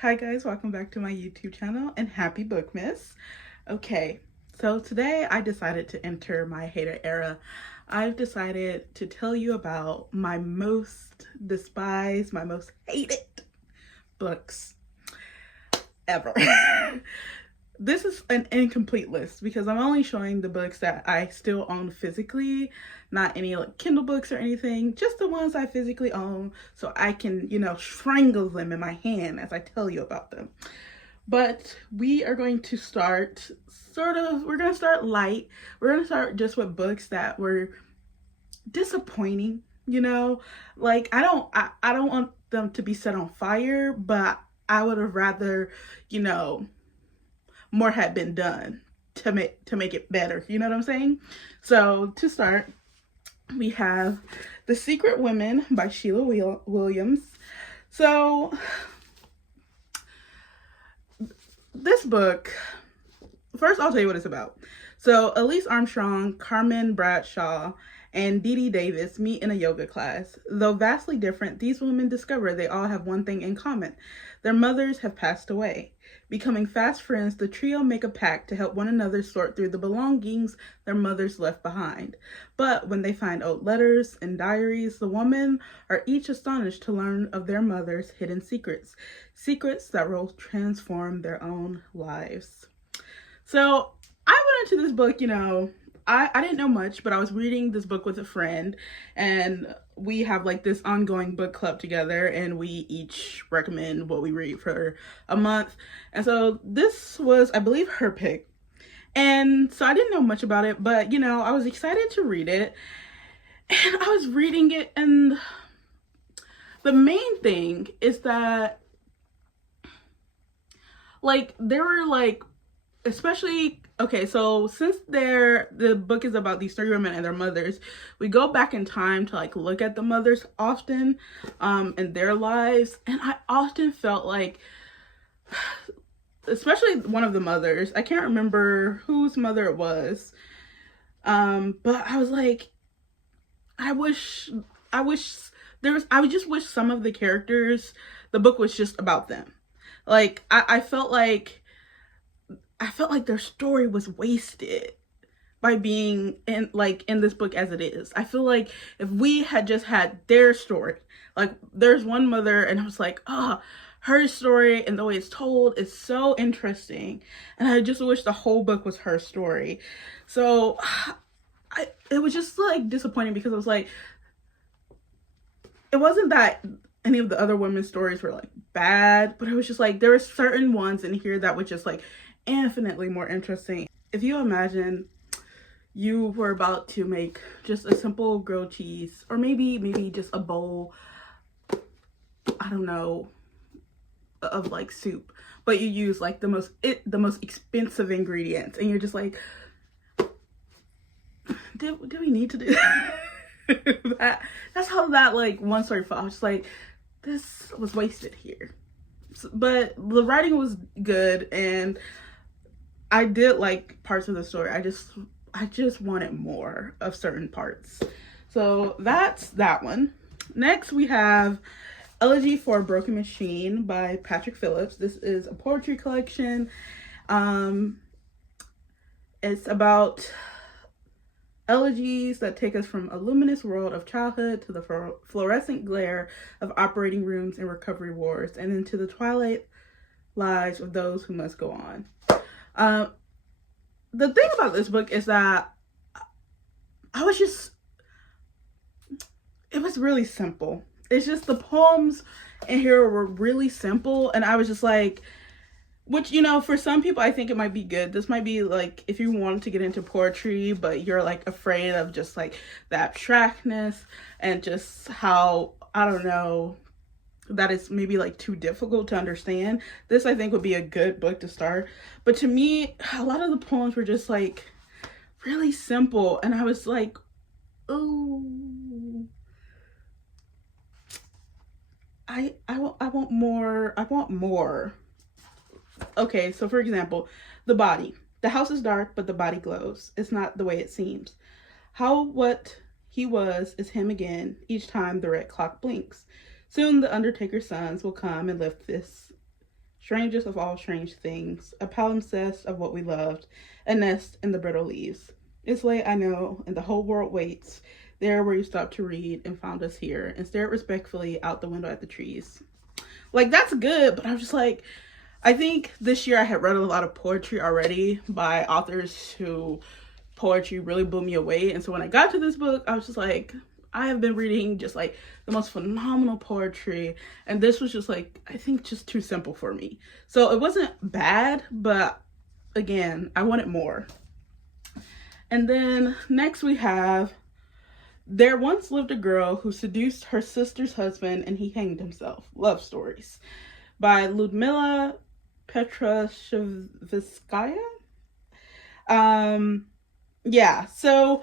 Hi guys, welcome back to my YouTube channel and happy Bookmas. Okay, so today I decided to enter my hater era. I've decided to tell you about my most despised, my most hated books ever. This is an incomplete list because I'm only showing the books that I still own physically, not any like Kindle books or anything, just the ones I physically own so I can, strangle them in my hand as I tell you about them. But we are going to start we're going to start light. We're going to start just with books that were disappointing, like I don't want them to be set on fire, but I would have rather, more had been done to make it better. You know what I'm saying? So to start, we have The Secret Women by Sheila Williams. So this book, first I'll tell you what it's about. So Elise Armstrong, Carmen Bradshaw, and Dee Dee Davis meet in a yoga class. Though vastly different, these women discover they all have one thing in common. Their mothers have passed away. Becoming fast friends, the trio make a pact to help one another sort through the belongings their mothers left behind. But when they find old letters and diaries, the women are each astonished to learn of their mothers' hidden secrets. Secrets that will transform their own lives. So I went into this book, I didn't know much, but I was reading this book with a friend, and we have like this ongoing book club together, and we each recommend what we read for a month. And so this was, I believe, her pick. And so I didn't know much about it, but I was excited to read it. And I was reading it, and the main thing is that like there were like, especially, okay, so since the book is about these three women and their mothers, we go back in time to like look at the mothers often in their lives, and I often felt like, especially one of the mothers, I can't remember whose mother it was, but I was like, I just wish some of the characters, the book was just about them. Like I felt like their story was wasted by being in this book as it is. I feel like if we had just had their story, like there's one mother and I was like, her story and the way it's told is so interesting, and I just wish the whole book was her story. So it was just like disappointing because I was like, it wasn't that any of the other women's stories were like bad, but it was just like there were certain ones in here that were just like infinitely more interesting. If you imagine you were about to make just a simple grilled cheese, or maybe just a bowl, I don't know, of like soup, but you use like the most expensive ingredients, and you're just like, do we need to do that? That's how that like one story felt. I was just like, this was wasted here. But the writing was good, and I did like parts of the story. I just wanted more of certain parts. So that's that one. Next we have Elegy for a Broken Machine by Patrick Phillips. This is a poetry collection. It's about elegies that take us from a luminous world of childhood to the fluorescent glare of operating rooms and recovery wards, and into the twilight lives of those who must go on. The thing about this book is that it was really simple. It's just the poems in here were really simple, and I was just like, which, for some people I think it might be good. This might be like if you wanted to get into poetry, but you're like afraid of just like the abstractness and just how, I don't know, that is maybe like too difficult to understand. This I think would be a good book to start. But to me, a lot of the poems were just like really simple, and I was like, ooh, I want more. I want more. Okay, so for example, the body. The house is dark, but the body glows. It's not the way it seems. How what he was is him again each time the red clock blinks. Soon the Undertaker's sons will come and lift this strangest of all strange things, a palimpsest of what we loved, a nest in the brittle leaves. It's late, I know, and the whole world waits. There where you stopped to read and found us here and stared respectfully out the window at the trees. Like, that's good, but I'm just like, I think this year I had read a lot of poetry already by authors who poetry really blew me away. And so when I got to this book, I was just like, I have been reading just like the most phenomenal poetry. And this was just like, I think just too simple for me. So it wasn't bad, but again, I wanted more. And then next we have There Once Lived a Girl Who Seduced Her Sister's Husband and He Hanged Himself. Love Stories by Ludmila Petrashevskaya. Yeah, so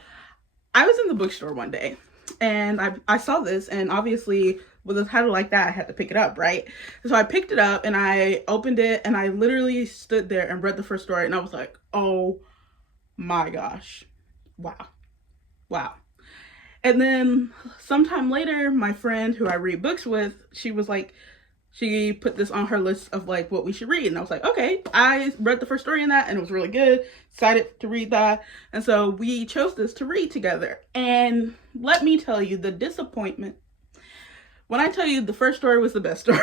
I was in the bookstore one day and I saw this, and obviously with a title like that I had to pick it up, right? So I picked it up and I opened it and I literally stood there and read the first story and I was like, oh my gosh, wow. And then sometime later, my friend who I read books with, she was like, she put this on her list of like what we should read. And I was like, okay, I read the first story in that and it was really good. Excited to read that. And so we chose this to read together. And let me tell you, the disappointment. When I tell you the first story was the best story,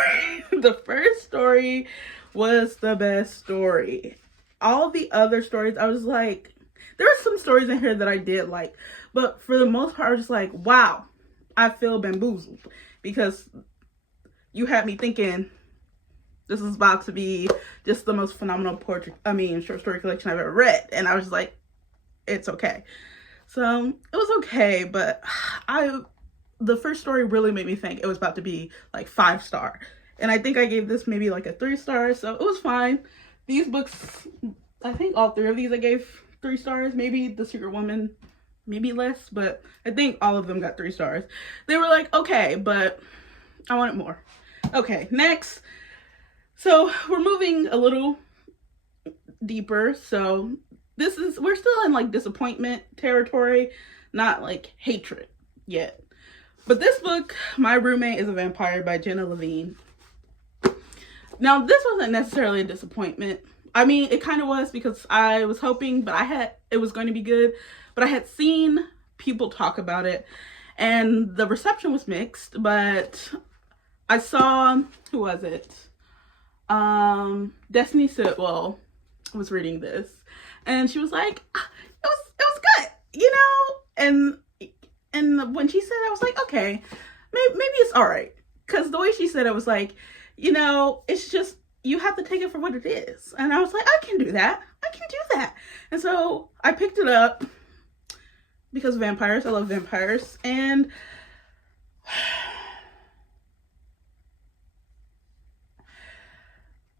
the first story was the best story. All the other stories, I was like, there were some stories in here that I did like, but for the most part, I was just like, wow, I feel bamboozled because you had me thinking this is about to be just the most phenomenal short story collection I've ever read. And I was just like, it's okay. So it was okay, but the first story really made me think it was about to be like 5-star. And I think I gave this maybe like a 3-star, so it was fine. These books, I think all 3 of these I gave 3 stars, maybe The Secret Woman, maybe less, but I think all of them got 3 stars. They were like, okay, but I wanted more. Okay, next. So we're moving a little deeper. So we're still in like disappointment territory, not like hatred yet. But this book, My Roommate is a Vampire by Jenna Levine. Now, this wasn't necessarily a disappointment. I mean, it kind of was because I was hoping, it was going to be good, but I had seen people talk about it and the reception was mixed, but I saw, who was it? Destiny Sitwell was reading this and she was like, it was good, you know? And when she said it, I was like, okay, maybe it's all right. Cause the way she said it was like, you know, it's just, you have to take it for what it is. And I was like, I can do that. And so I picked it up because vampires, I love vampires. And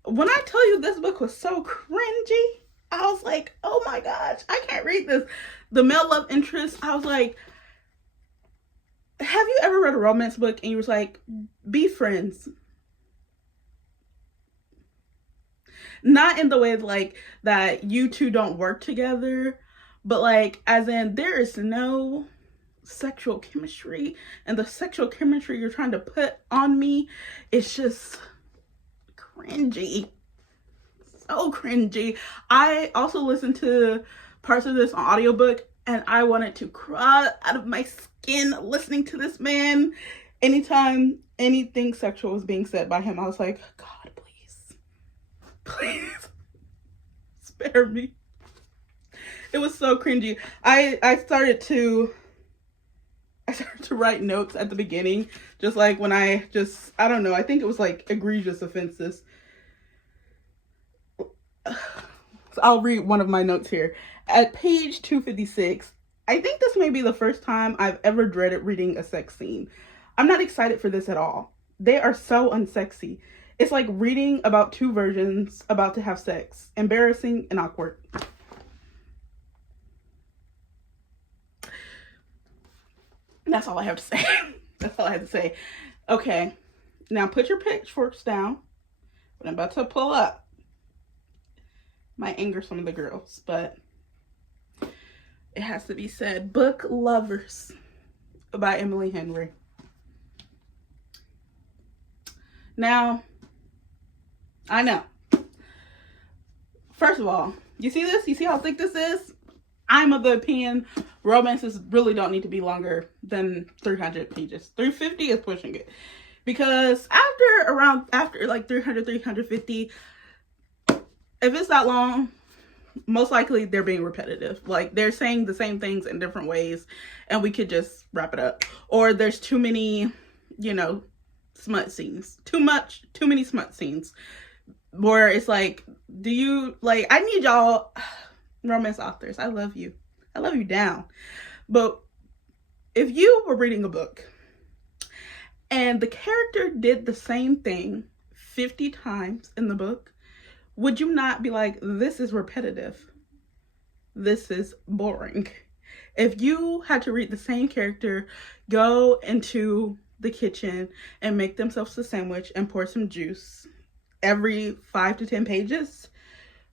when I tell you this book was so cringy, I was like, oh my gosh, I can't read this. The male love interest, I was like, have you ever read a romance book and you was like, be friends? Not in the way like that you two don't work together, but like as in there is no sexual chemistry, and the sexual chemistry you're trying to put on me is just cringy. So cringy. I also listened to parts of this on audiobook and I wanted to crawl out of my skin listening to this man. Anytime anything sexual was being said by him, I was like, God, please spare me. It was so cringy. I started to write notes at the beginning, just like when I don't know, I think it was like egregious offenses. So I'll read one of my notes here. At page 256, I think this may be the first time I've ever dreaded reading a sex scene. I'm not excited for this at all. They are so unsexy. It's like reading about 2 virgins about to have sex. Embarrassing and awkward. That's all I have to say. That's all I have to say. Okay, now put your pitchforks down. But I'm about to pull up. Might anger some of the girls, but it has to be said. Book Lovers by Emily Henry. Now, I know First of all, you see this? You see how thick this is? I'm of the opinion romances really don't need to be longer than 300 pages. 350 is pushing it. Because after like 300, 350, if it's that long, most likely they're being repetitive. Like, they're saying the same things in different ways, and we could just wrap it up. Or there's too many, you know, smut scenes. Too many smut scenes. Where it's like, do you, like, I need y'all, romance authors, I love you down, but if you were reading a book and the character did the same thing 50 times in the book, would you not be like, this is repetitive, this is boring? If you had to read the same character go into the kitchen and make themselves a sandwich and pour some juice every 5 to 10 pages,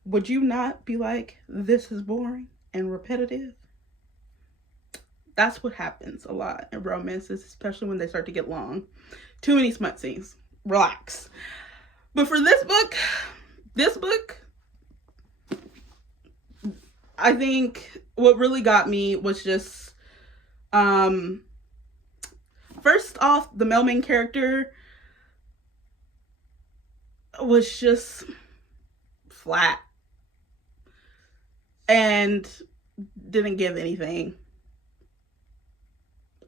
would you not be like, this is boring and repetitive? That's what happens a lot in romances, especially when they start to get long. Too many smut scenes. Relax. But for this book, I think what really got me was just, first off, the male main character was just flat and didn't give anything.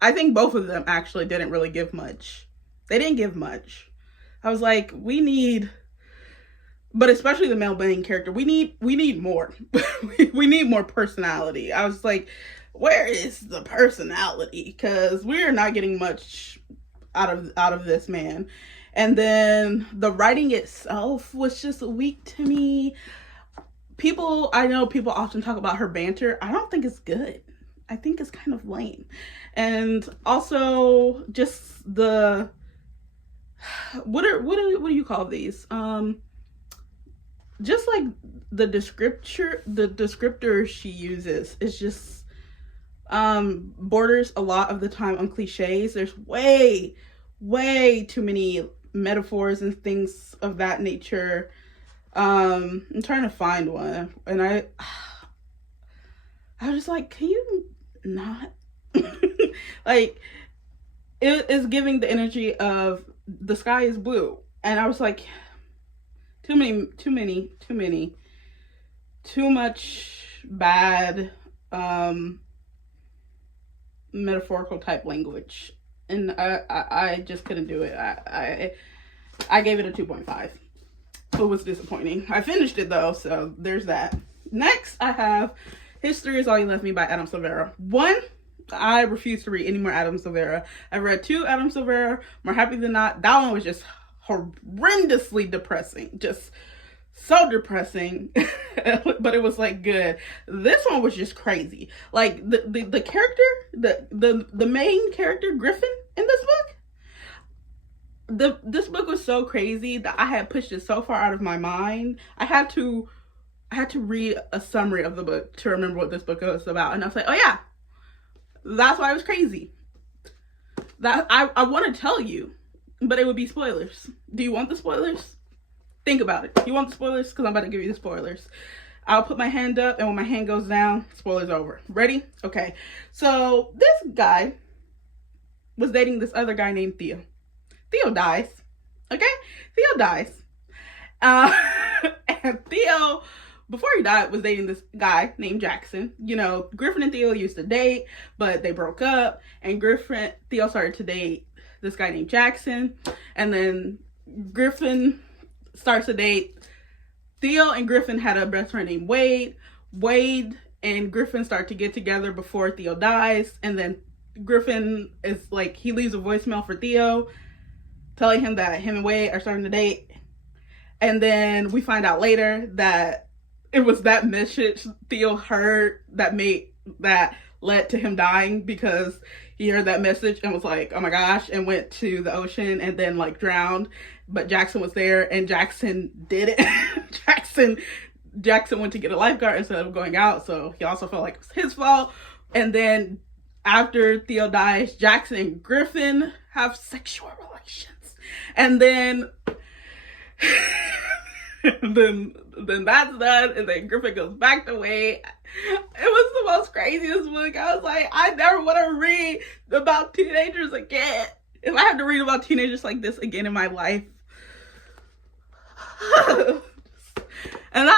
I think both of them actually didn't really give much. They didn't give much. I was like, but especially the male main character, we need more. We need more personality. I was like, where is the personality? Because we're not getting much out of this man. And then the writing itself was just weak to me. I know people often talk about her banter. I don't think it's good. I think it's kind of lame. And also just the, what do you call these? Just like the descriptor she uses is just borders a lot of the time on cliches. There's way too many metaphors and things of that nature. I'm trying to find one, and I was just like, can you not? Like, it is giving the energy of the sky is blue, and I was like, too much bad metaphorical type language, and I just couldn't do it. I gave it a 2.5. It was disappointing. I finished it though, so there's that. Next, I have History Is All You Left Me by Adam Silvera. One, I refuse to read any more Adam Silvera. I've read 2 Adam Silvera, More Happy Than Not. That one was just horrendously depressing. Just so depressing. But it was like good. This one was just crazy. Like the character, the main character, Griffin, in this book. This book was so crazy that I had pushed it so far out of my mind. I had to read a summary of the book to remember what this book was about. And I was like, oh yeah, that's why it was crazy. That I want to tell you, but it would be spoilers. Do you want the spoilers? Think about it. You want the spoilers? Because I'm about to give you the spoilers. I'll put my hand up, and when my hand goes down, spoilers over. Ready? Okay. So this guy was dating this other guy named Theo. Theo dies. Okay? Theo dies. And Theo, before he died, was dating this guy named Jackson. You know, Griffin and Theo used to date, but they broke up. And Theo started to date this guy named Jackson. And then Griffin starts to date Theo, and Griffin had a best friend named Wade. Wade and Griffin start to get together before Theo dies. And then Griffin is like, he leaves a voicemail for Theo telling him that him and Wade are starting to date. And then we find out later that it was that message Theo heard that led to him dying, because he heard that message and was like, oh my gosh, and went to the ocean and then like drowned. But Jackson was there, and Jackson did it. Jackson went to get a lifeguard instead of going out, so he also felt like it was his fault. And then after Theo dies, Jackson and Griffin have sexual relations. And then then that's done, and then Griffin goes back to Wade. It was the most craziest book. I was like, I never want to read about teenagers again. If I had to read about teenagers like this again in my life. and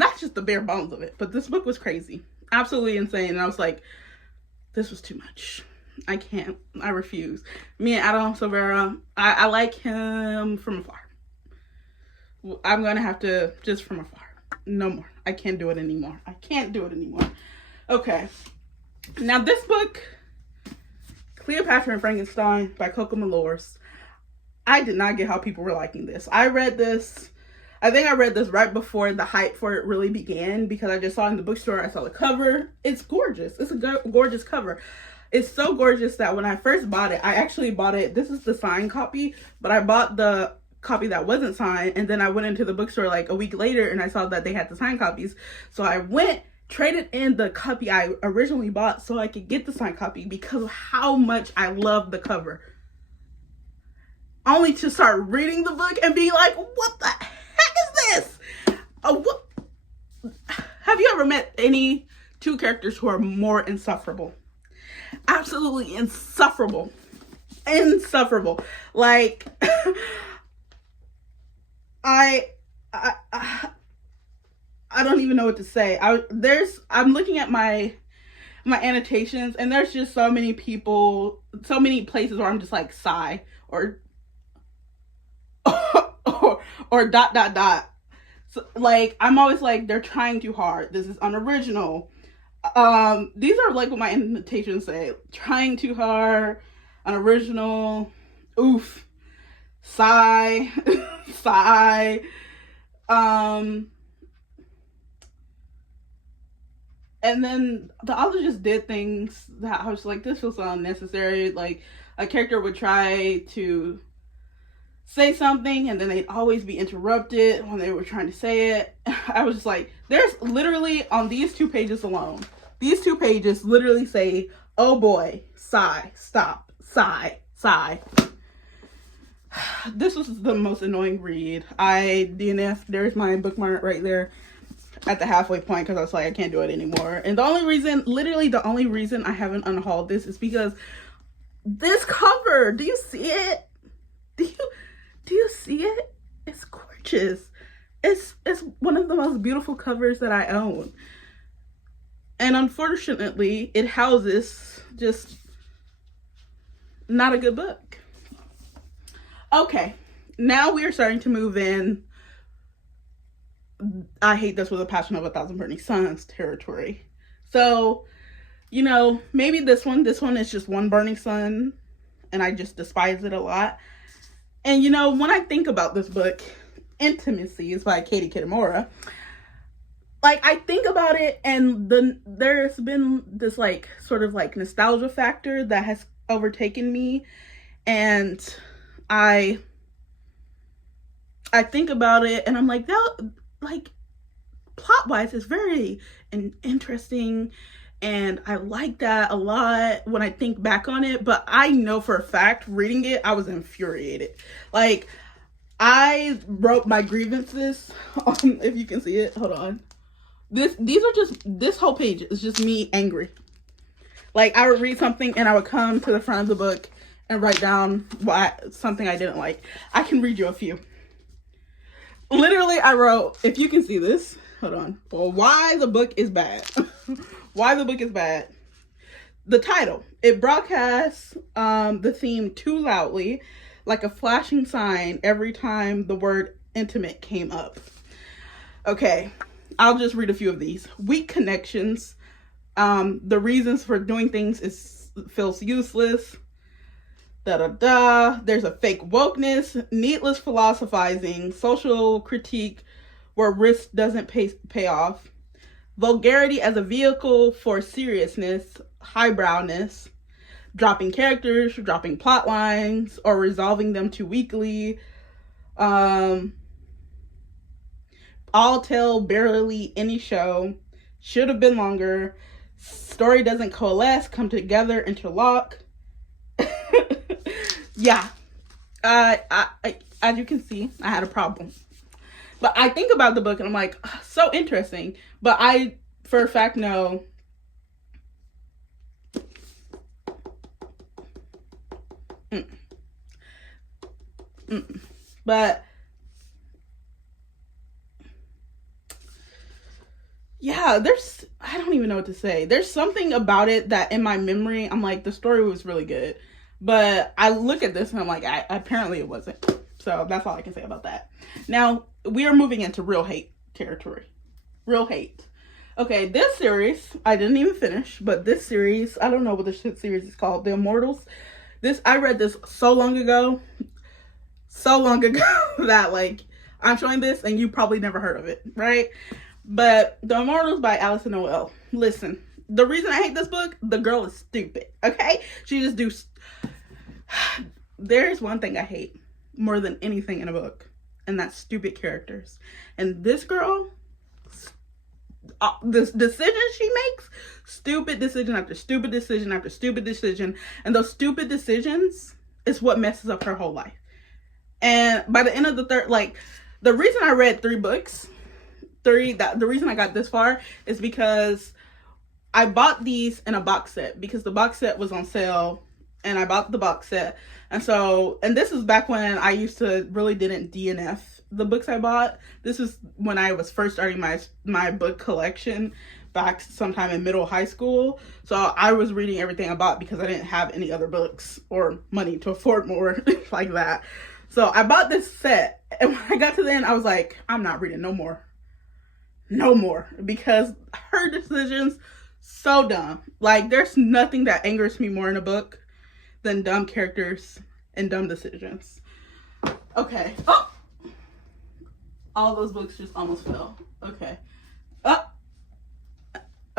that's just the bare bones of it. But this book was crazy. Absolutely insane. And I was like, this was too much. I can't. I refuse. Me and Adam Silvera, I like him from afar. I'm going to have to, just from afar. No more. I can't do it anymore. Okay. Now this book, Cleopatra and Frankenstein by Coco Malors. I did not get how people were liking this. I think I read this right before the hype for it really began, because I just saw it in the bookstore. I saw the cover. It's gorgeous. It's a gorgeous cover. It's so gorgeous that when I first bought it, I actually bought it. This is the signed copy, but I bought the copy that wasn't signed, and then I went into the bookstore like a week later and I saw that they had the signed copies. So I traded in the copy I originally bought so I could get the signed copy because of how much I love the cover. Only to start reading the book and be like, what the heck is this? Have you ever met any two characters who are more insufferable? Absolutely insufferable. Like, I don't even know what to say. I'm looking at my annotations, and there's just so many people, so many places where I'm just like sigh or dot. So, like, I'm always like, they're trying too hard. This is unoriginal. These are like what my annotations say. Trying too hard, unoriginal, oof, sigh, sigh. And then the author just did things that I was like, this feels so unnecessary. Like, a character would try to say something and then they'd always be interrupted when they were trying to say it. I was just like, there's literally, on these 2 pages alone, these 2 pages literally say, oh boy, sigh, stop, sigh, sigh. This was the most annoying read. I DNF, there's my bookmark right there at the halfway point, because I was like, I can't do it anymore. And the only reason I haven't unhauled this is because this cover, do you see it? Do you see it? It's gorgeous. It's one of the most beautiful covers that I own. And unfortunately, it houses just not a good book. Okay, now we are starting to move in I hate this with a passion of 1,000 burning suns territory. So, you know, maybe this one is just one burning sun and I just despise it a lot. And, you know, when I think about this book, Intimacy is by Katie Kitamura, like, I think about it and there's been this, like, sort of, like, nostalgia factor that has overtaken me. And I think about it and I'm like, that, like, plot-wise, it's very interesting. And I like that a lot when I think back on it. But I know for a fact, reading it, I was infuriated. Like, I wrote my grievances on, if you can see it, hold on. This whole page is just me angry. Like, I would read something and I would come to the front of the book and write down something I didn't like. I can read you a few. Literally, I wrote, if you can see this, hold on. Well, why the book is bad. Why the book is bad. The title, it broadcasts the theme too loudly, like a flashing sign every time the word intimate came up. Okay, I'll just read a few of these. Weak connections. The reasons for doing things feels useless. There's a fake wokeness, needless philosophizing, social critique where risk doesn't pay off, vulgarity as a vehicle for seriousness, highbrowness, dropping characters, dropping plot lines, or resolving them too weakly, all tell barely any show, should have been longer, story doesn't coalesce, come together, interlock. Yeah, as you can see, I had a problem. But I think about the book and I'm like, oh, so interesting. But I, for a fact, know. But yeah, I don't even know what to say. There's something about it that in my memory, I'm like, the story was really good. But I look at this and I'm like, apparently it wasn't. So that's all I can say about that. Now, we are moving into real hate territory. Real hate. Okay, this series, I didn't even finish, but this series, I don't know what this series is called, The Immortals. I read this so long ago that, like, I'm showing this and you probably never heard of it, right? But The Immortals by Alison Noel. Listen, the reason I hate this book, the girl is stupid, okay? She just do... There's one thing I hate more than anything in a book, and that's stupid characters. And this girl, this decision she makes, stupid decision after stupid decision after stupid decision, and those stupid decisions is what messes up her whole life. And by the end of the third, like, the reason I read the reason I got this far is because I bought these in a box set because the box set was on sale, and I bought the box set. And so, and this is back when I used to really didn't DNF the books I bought. This is when I was first starting my book collection back sometime in middle high school. So I was reading everything I bought because I didn't have any other books or money to afford more like that. So I bought this set, and when I got to the end, I was like, I'm not reading no more. No more. Because her decisions, so dumb. Like, there's nothing that angers me more in a book than dumb characters and dumb decisions. Okay. Oh! All those books just almost fell. Okay. Oh!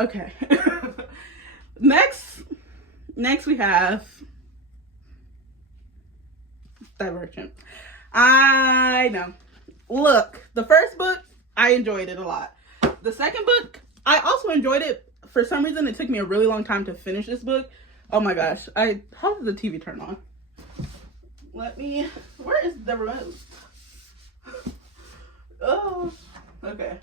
Okay. Next we have Divergent. I know. Look, the first book, I enjoyed it a lot. The second book, I also enjoyed it. For some reason, it took me a really long time to finish this book. Oh my gosh. How did the TV turn on? Where is the remote? Oh, okay.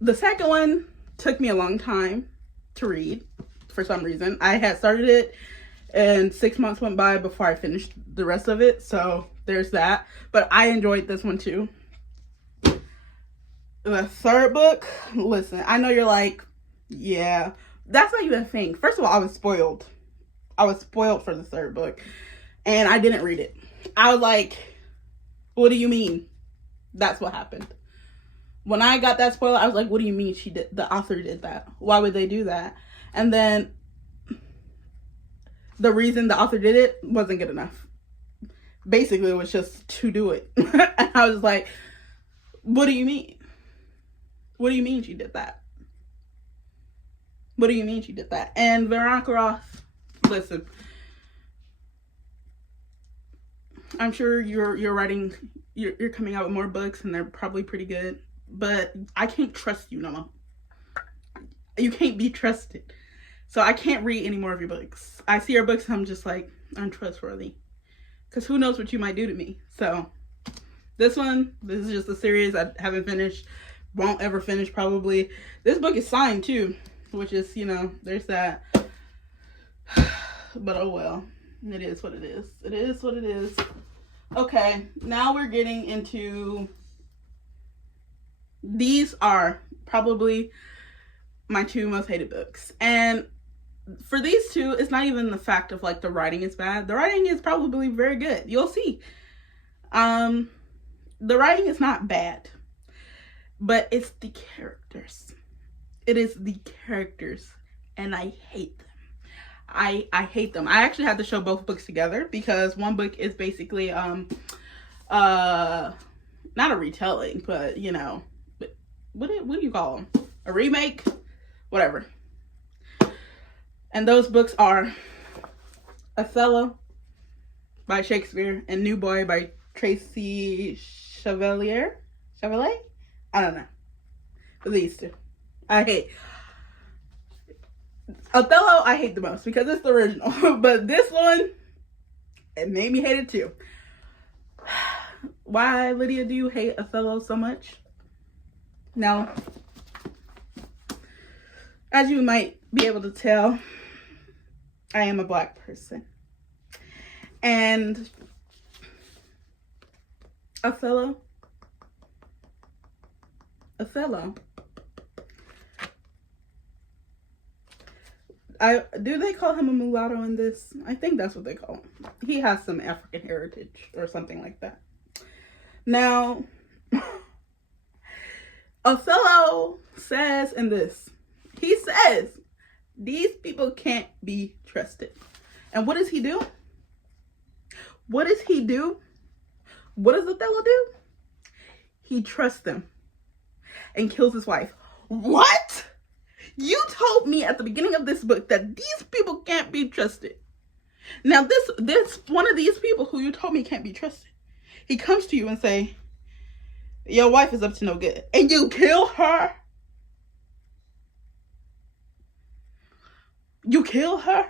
The second one took me a long time to read for some reason. I had started it and 6 months went by before I finished the rest of it. So there's that. But I enjoyed this one too. The third book, listen, I know you're like, yeah, that's not even a thing. First of all, I was spoiled. I was spoiled for the third book, and I didn't read it. I was like, what do you mean? That's what happened. When I got that spoiler, I was like, what do you mean the author did that? Why would they do that? And then the reason the author did it wasn't good enough. Basically, it was just to do it. And I was like, what do you mean? What do you mean she did that? What do you mean she did that? And Veronica Ross, listen, I'm sure you're coming out with more books and they're probably pretty good, but I can't trust you no more. You can't be trusted. So I can't read any more of your books. I see your books and I'm just like, untrustworthy. Because who knows what you might do to me. So this is just a series I haven't finished. Won't ever finish probably. This book is signed too, which is, there's that. But oh well. It is what it is. It is what it is. Okay, now we're getting into... These are probably my two most hated books. And for these two, it's not even the fact of like the writing is bad. The writing is probably very good. You'll see. The writing is not bad. But it's the characters. It is the characters. And I hate them. I hate them. I actually had to show both books together because one book is basically not a retelling, but what do you call them? A remake? Whatever. And those books are Othello by Shakespeare and New Boy by Tracy Chevalier? I don't know. These two. I hate. Othello, I hate the most because it's the original. But this one, it made me hate it too. Why, Lydia, do you hate Othello so much? Now, as you might be able to tell, I am a Black person. And Othello, do they call him a mulatto in this? I think that's what they call him. He has some African heritage or something like that. Now, Othello says in this, he says, these people can't be trusted. And what does he do? What does he do? What does Othello do? He trusts them and kills his wife. What? You told me at the beginning of this book that these people can't be trusted. Now this one of these people who you told me can't be trusted, he comes to you and say, your wife is up to no good, and you kill her. You kill her.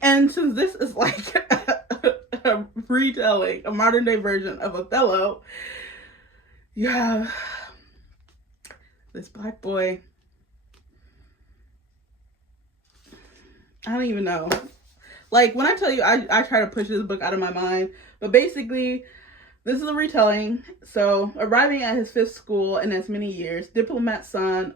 And since this is like a retelling, a modern day version of Othello, you have this Black boy. I don't even know. Like, when I tell you, I try to push this book out of my mind. But basically, this is a retelling. So, arriving at his 5th school in as many years, diplomat son,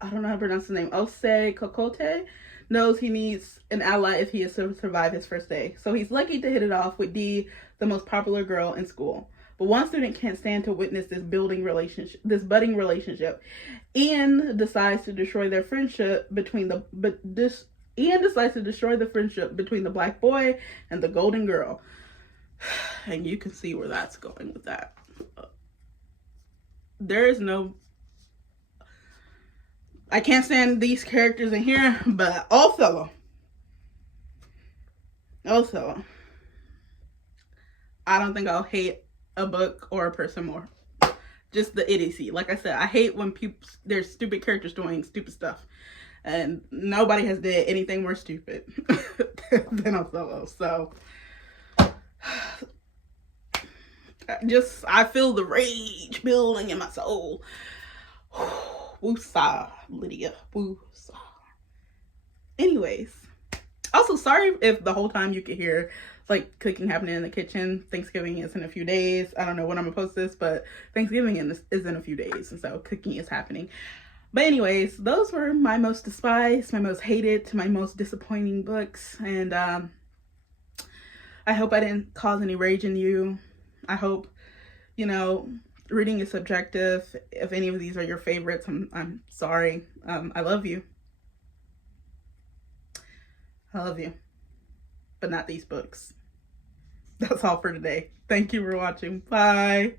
I don't know how to pronounce his name, Ose Kokote, knows he needs an ally if he is to survive his first day. So he's lucky to hit it off with Dee, the most popular girl in school. But one student can't stand to witness this budding relationship. Ian decides to destroy the friendship between the Black boy and the golden girl. And you can see where that's going with that. There is no... I can't stand these characters in here, but Othello. I don't think I'll hate a book or a person more. Just the idiocy. Like I said, I hate when there's stupid characters doing stupid stuff. And nobody has did anything more stupid than Othello. So, I feel the rage building in my soul. Woosah, Lydia. Woosah. Anyways. Also, sorry if the whole time you could hear like cooking happening in the kitchen. Thanksgiving is in a few days. I don't know when I'm gonna post this, but Thanksgiving is in a few days. And so cooking is happening. But anyways, those were my most despised, my most hated, my most disappointing books. And I hope I didn't cause any rage in you. I hope, reading is subjective. If any of these are your favorites, I'm sorry. I love you. I love you. But not these books. That's all for today. Thank you for watching. Bye.